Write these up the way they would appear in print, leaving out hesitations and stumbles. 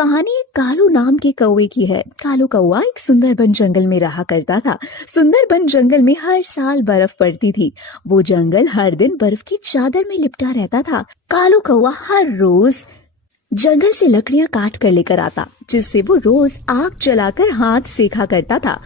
कहानी एक कालू नाम के कौवे की है। कालू कौवा एक सुंदरबन जंगल में रहा करता था। सुंदरबन जंगल में हर साल बर्फ पड़ती थी। वो जंगल हर दिन बर्फ की चादर में लिपटा रहता था। कालू कौवा हर रोज जंगल से लकड़ियां काट कर लेकर आता, जिससे वो रोज आग जलाकर हाथ सेका करता था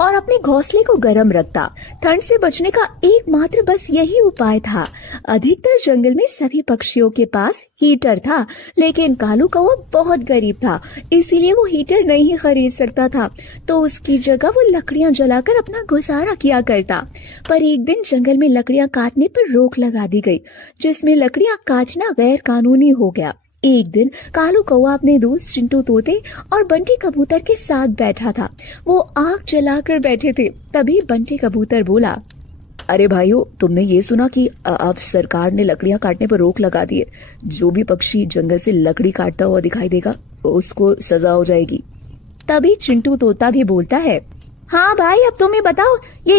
और अपने घोंसले को गर्म रखता। ठंड से बचने का एकमात्र बस यही उपाय था। अधिकतर जंगल में सभी पक्षियों के पास हीटर था, लेकिन कालू कौवा बहुत गरीब था, इसीलिए वो हीटर नहीं खरीद सकता था। तो उसकी जगह वो लकड़ियां जलाकर अपना गुजारा किया करता। पर एक दिन जंगल में लकड़ियां काटने पर रोक लगा दी गई, जिसमें लकड़ियां काटना गैर कानूनी हो गया। एक दिन कालू कौवा अपने दोस्त चिंटू तोते और बंटी कबूतर के साथ बैठा था। वो आग जलाकर बैठे थे। तभी बंटी कबूतर बोला, अरे भाइयों, तुमने ये सुना कि अब सरकार ने लकड़ियां काटने पर रोक लगा दी है। जो भी पक्षी जंगल से लकड़ी काटता हुआ दिखाई देगा उसको सजा हो जाएगी। तभी चिंटू तोता भी बोलता है, हाँ भाई, अब तुम्हें बताओ, ये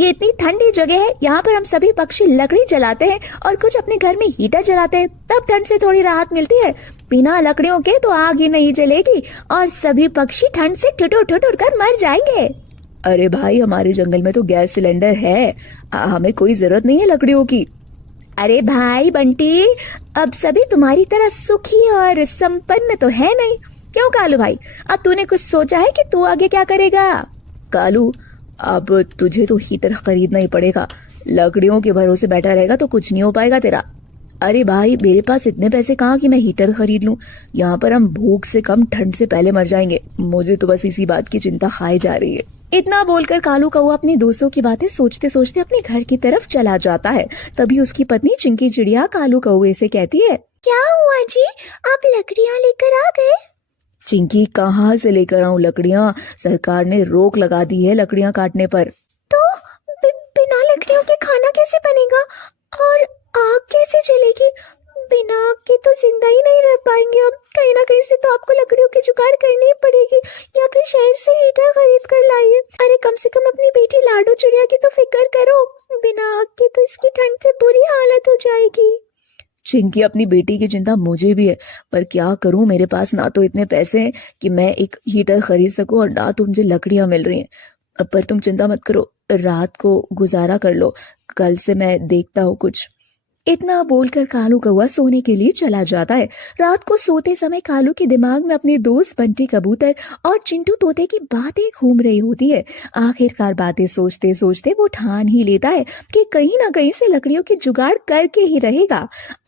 इतनी ठंडी जगह है, यहाँ पर हम सभी पक्षी लकड़ी जलाते हैं और कुछ अपने घर में हीटर जलाते हैं, तब ठंड से थोड़ी राहत मिलती है। बिना लकड़ियों के तो आग ही नहीं जलेगी और सभी पक्षी ठंड से ठिठुर कर मर जाएंगे। अरे भाई, हमारे जंगल में तो गैस सिलेंडर है, हमें कोई जरूरत नहीं है लकड़ियों की। अरे भाई बंटी, अब सभी तुम्हारी तरह सुखी और संपन्न तो है नहीं। क्यों कालू भाई, अब तूने कुछ सोचा है कि तू आगे क्या करेगा? कालू, अब तुझे तो हीटर खरीदना ही पड़ेगा। लकड़ियों के भरोसे बैठा रहेगा तो कुछ नहीं हो पाएगा तेरा। अरे भाई, मेरे पास इतने पैसे कहाँ कि मैं हीटर खरीद लूं। यहाँ पर हम भूख से कम ठंड से पहले मर जाएंगे। मुझे तो बस इसी बात की चिंता खाई जा रही है। इतना बोलकर कालू कौवा अपने दोस्तों की बातें सोचते सोचते अपने घर की तरफ चला जाता है। तभी उसकी पत्नी चिंकी चिड़िया कालू कौवे से कहती है, क्या हुआ जी, आप लकड़ियाँ लेकर आ गए? चिंकी, कहाँ से लेकर आऊं लकड़ियाँ? सरकार ने रोक लगा दी है लकड़ियाँ काटने पर। तो बिना लकड़ियों के खाना कैसे बनेगा और आग कैसे जलेगी? बिना आग के तो जिंदा ही नहीं रह पाएंगे हम। कहीं ना कहीं से तो आपको लकड़ियों की जुगाड़ करनी ही पड़ेगी, या फिर शहर से हीटर खरीद कर लाइए। अरे कम से कम अपनी बेटी लाडो चिड़िया की तो फिक्र करो। बिना आग के तो इसकी ठंड से बुरी हालत हो जाएगी। चिंकी, अपनी बेटी की चिंता मुझे भी है, पर क्या करूं, मेरे पास ना तो इतने पैसे हैं कि मैं एक हीटर खरीद सकूं और ना तो मुझे लकड़ियां मिल रही हैं। पर तुम चिंता मत करो, रात को गुजारा कर लो, कल से मैं देखता हूँ कुछ। इतना बोलकर कालू कौवा सोने के लिए चला जाता है। रात को सोते समय कालू के दिमाग में अपने दोस्त बंटी कबूतर और चिंटू तोते की बातें घूम रही होती है। आखिरकार बातें सोचते सोचते वो ठान ही लेता है कि कहीं ना कहीं से लकड़ियों की जुगाड़ करके ही रहेगा।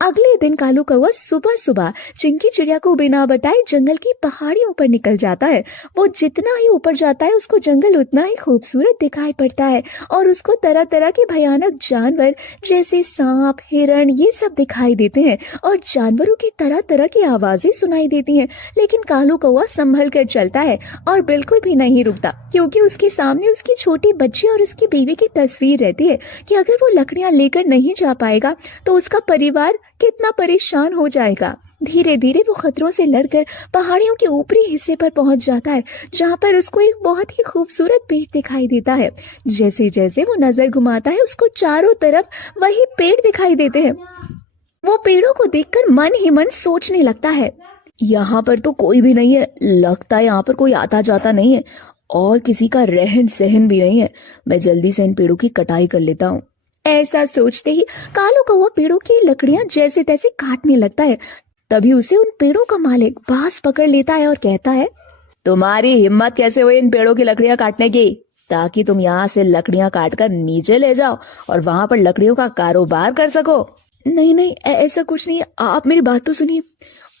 अगले दिन कालू कौवा सुबह सुबह चिंकी चिड़िया को बिना बताए जंगल की पहाड़ियों पर निकल जाता है। वो जितना ही ऊपर जाता है उसको जंगल उतना ही खूबसूरत दिखाई पड़ता है और उसको तरह तरह के भयानक जानवर जैसे सांप, हिरण, ये सब दिखाई देते हैं और जानवरों की तरह तरह की आवाजें सुनाई देती हैं। लेकिन कालू कौवा संभल कर चलता है और बिल्कुल भी नहीं रुकता, क्योंकि उसके सामने उसकी छोटी बच्ची और उसकी बीवी की तस्वीर रहती है कि अगर वो लकड़ियां लेकर नहीं जा पाएगा तो उसका परिवार कितना परेशान हो जाएगा। धीरे धीरे वो खतरों से लड़कर पहाड़ियों के ऊपरी हिस्से पर पहुंच जाता है, जहां पर उसको एक बहुत ही खूबसूरत पेड़ दिखाई देता है। जैसे जैसे वो नजर घुमाता है उसको चारों तरफ वही पेड़ दिखाई देते हैं। वो पेड़ों को देखकर मन ही मन सोचने लगता है, यहाँ पर तो कोई भी नहीं है, लगता है यहाँ पर कोई आता जाता नहीं है और किसी का रहन सहन भी नहीं है। मैं जल्दी से इन पेड़ों की कटाई कर लेता हूँ। ऐसा सोचते ही कालू कौवा पेड़ों की लकड़ियां जैसे तैसे काटने लगता है। तभी उसे उन पेड़ों का मालिक बांस पकड़ लेता है और कहता है, तुम्हारी हिम्मत कैसे हुई इन पेड़ों की लकड़ियां काटने की, ताकि तुम यहाँ से लकड़ियां काटकर नीचे ले जाओ और वहां पर लकड़ियों का कारोबार कर सको। नहीं नहीं, ऐसा कुछ नहीं, आप मेरी बात तो सुनिए।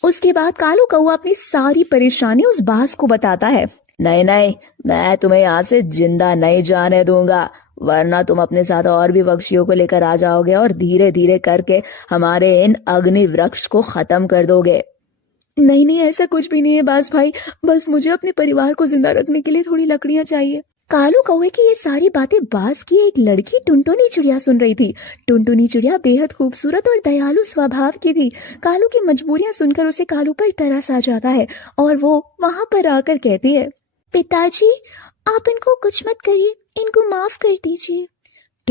उसके बाद कालू कौवा अपनी सारी परेशानी उस बांस को बताता है। नहीं नहीं, मैं तुम्हें यहाँ से जिंदा नहीं जाने दूंगा, वरना तुम अपने साथ और भी पक्षियों को लेकर आ जाओगे और धीरे धीरे करके हमारे इन अग्नि वृक्ष को खत्म कर दोगे। नहीं नहीं, ऐसा कुछ भी नहीं है बांस भाई, बस मुझे अपने परिवार को जिंदा रखने के लिए थोड़ी लकड़ियां चाहिए। कालू कौवे की ये सारी बातें बांस की एक लड़की टुनटुनी चिड़िया सुन रही थी। टुनटुनी चिड़िया बेहद खूबसूरत और दयालु स्वभाव की थी। कालू की मजबूरियां सुनकर उसे कालू पर तरस आ जाता है और वो वहां पर आकर कहती है, पिताजी, आप इनको कुछ मत करिए, इनको माफ कर दीजिए।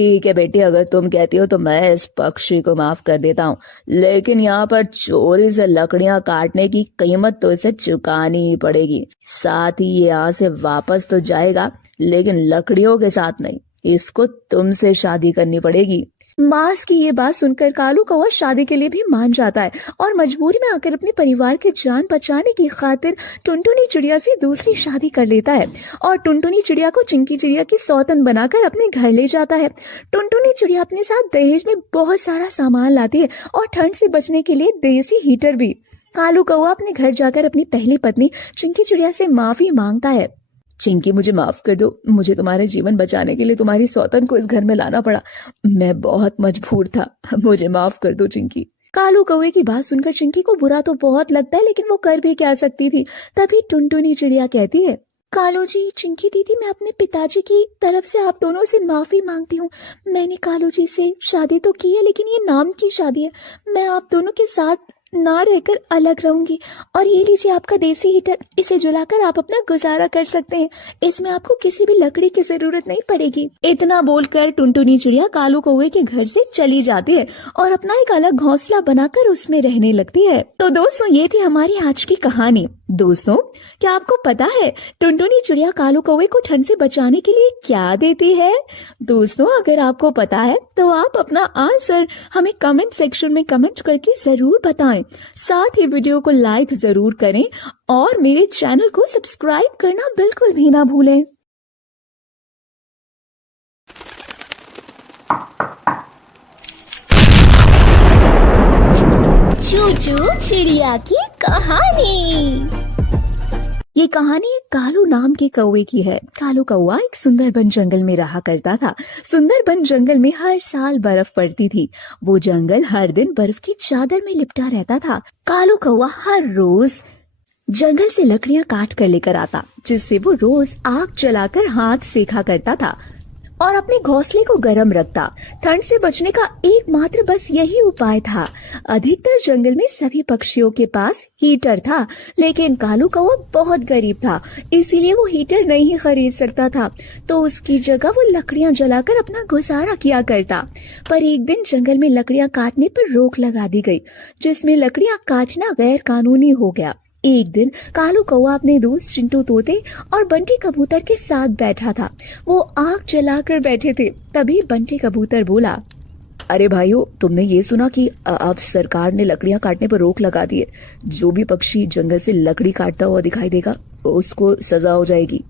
ठीक है बेटी, अगर तुम कहती हो तो मैं इस पक्षी को माफ कर देता हूँ, लेकिन यहाँ पर चोरी से लकड़ियां काटने की कीमत तो इसे चुकानी ही पड़ेगी। साथ ही ये यहाँ से वापस तो जाएगा, लेकिन लकड़ियों के साथ नहीं। इसको तुमसे शादी करनी पड़ेगी। मांस की ये बात सुनकर कालू कौवा शादी के लिए भी मान जाता है और मजबूरी में आकर अपने परिवार की जान बचाने की खातिर टुनटुनी चिड़िया से दूसरी शादी कर लेता है और टुनटुनी चिड़िया को चिंकी चिड़िया की सौतन बनाकर अपने घर ले जाता है। टुनटुनी चिड़िया अपने साथ दहेज में बहुत सारा सामान लाती है और ठंड से बचने के लिए देसी हीटर भी। कालू कौवा अपने घर जाकर अपनी पहली पत्नी चिंकी चिड़िया से माफी मांगता है। चिंकी, मुझे माफ कर दो, मुझे तुम्हारे जीवन बचाने के लिए तुम्हारी सौतन को इस घर में लाना पड़ा। मैं बहुत मजबूर था, मुझे माफ कर दो चिंकी। कालू कौवे की बात सुनकर चिंकी को बुरा तो बहुत लगता है, लेकिन वो कर भी क्या सकती थी। तभी टुनटुनी चिड़िया कहती है, कालू जी, चिंकी दीदी, मैं अपने पिताजी की तरफ से आप दोनों से माफी मांगती हूँ। मैंने कालू जी से शादी तो की है, लेकिन ये नाम की शादी है। मैं आप दोनों के साथ ना रहकर अलग रहूंगी। और ये लीजिए आपका देसी हीटर, इसे जलाकर आप अपना गुजारा कर सकते हैं। इसमें आपको किसी भी लकड़ी की जरूरत नहीं पड़ेगी। इतना बोलकर टुनटुनी चिड़िया कालू कौवे के घर से चली जाती है और अपना एक अलग घोंसला बनाकर उसमें रहने लगती है। तो दोस्तों, ये थी हमारी आज की कहानी। दोस्तों, क्या आपको पता है टुनटुनी चिड़िया कालू कौवे को ठंड से बचाने के लिए क्या देती है? दोस्तों, अगर आपको पता है तो आप अपना आंसर हमें कमेंट सेक्शन में कमेंट करके जरूर बताएं। साथ ही वीडियो को लाइक जरूर करें और मेरे चैनल को सब्सक्राइब करना बिल्कुल भी ना भूलें। चूचू चिड़िया की कहानी। ये कहानी एक कालू नाम के कौवे की है। कालू कौवा एक सुंदरबन जंगल में रहा करता था। सुंदरबन जंगल में हर साल बर्फ पड़ती थी। वो जंगल हर दिन बर्फ की चादर में लिपटा रहता था। कालू कौवा हर रोज जंगल से लकड़ियां काट कर लेकर आता, जिससे वो रोज आग जलाकर हाथ सेका करता था और अपने घोंसले को गर्म रखता। ठंड से बचने का एकमात्र बस यही उपाय था। अधिकतर जंगल में सभी पक्षियों के पास हीटर था, लेकिन कालू कौवा बहुत गरीब था, इसीलिए वो हीटर नहीं खरीद सकता था। तो उसकी जगह वो लकड़ियां जलाकर अपना गुजारा किया करता। पर एक दिन जंगल में लकड़ियां काटने पर रोक लगा दी गई, जिसमें लकड़ियां काटना गैर कानूनी हो गया। एक दिन कालू कौवा अपने दोस्त चिंटू तोते और बंटी कबूतर के साथ बैठा था। वो आग जलाकर बैठे थे। तभी बंटी कबूतर बोला, अरे भाइयों, तुमने ये सुना कि अब सरकार ने लकड़ियां काटने पर रोक लगा दी है। जो भी पक्षी जंगल से लकड़ी काटता हुआ दिखाई देगा उसको सजा हो जाएगी।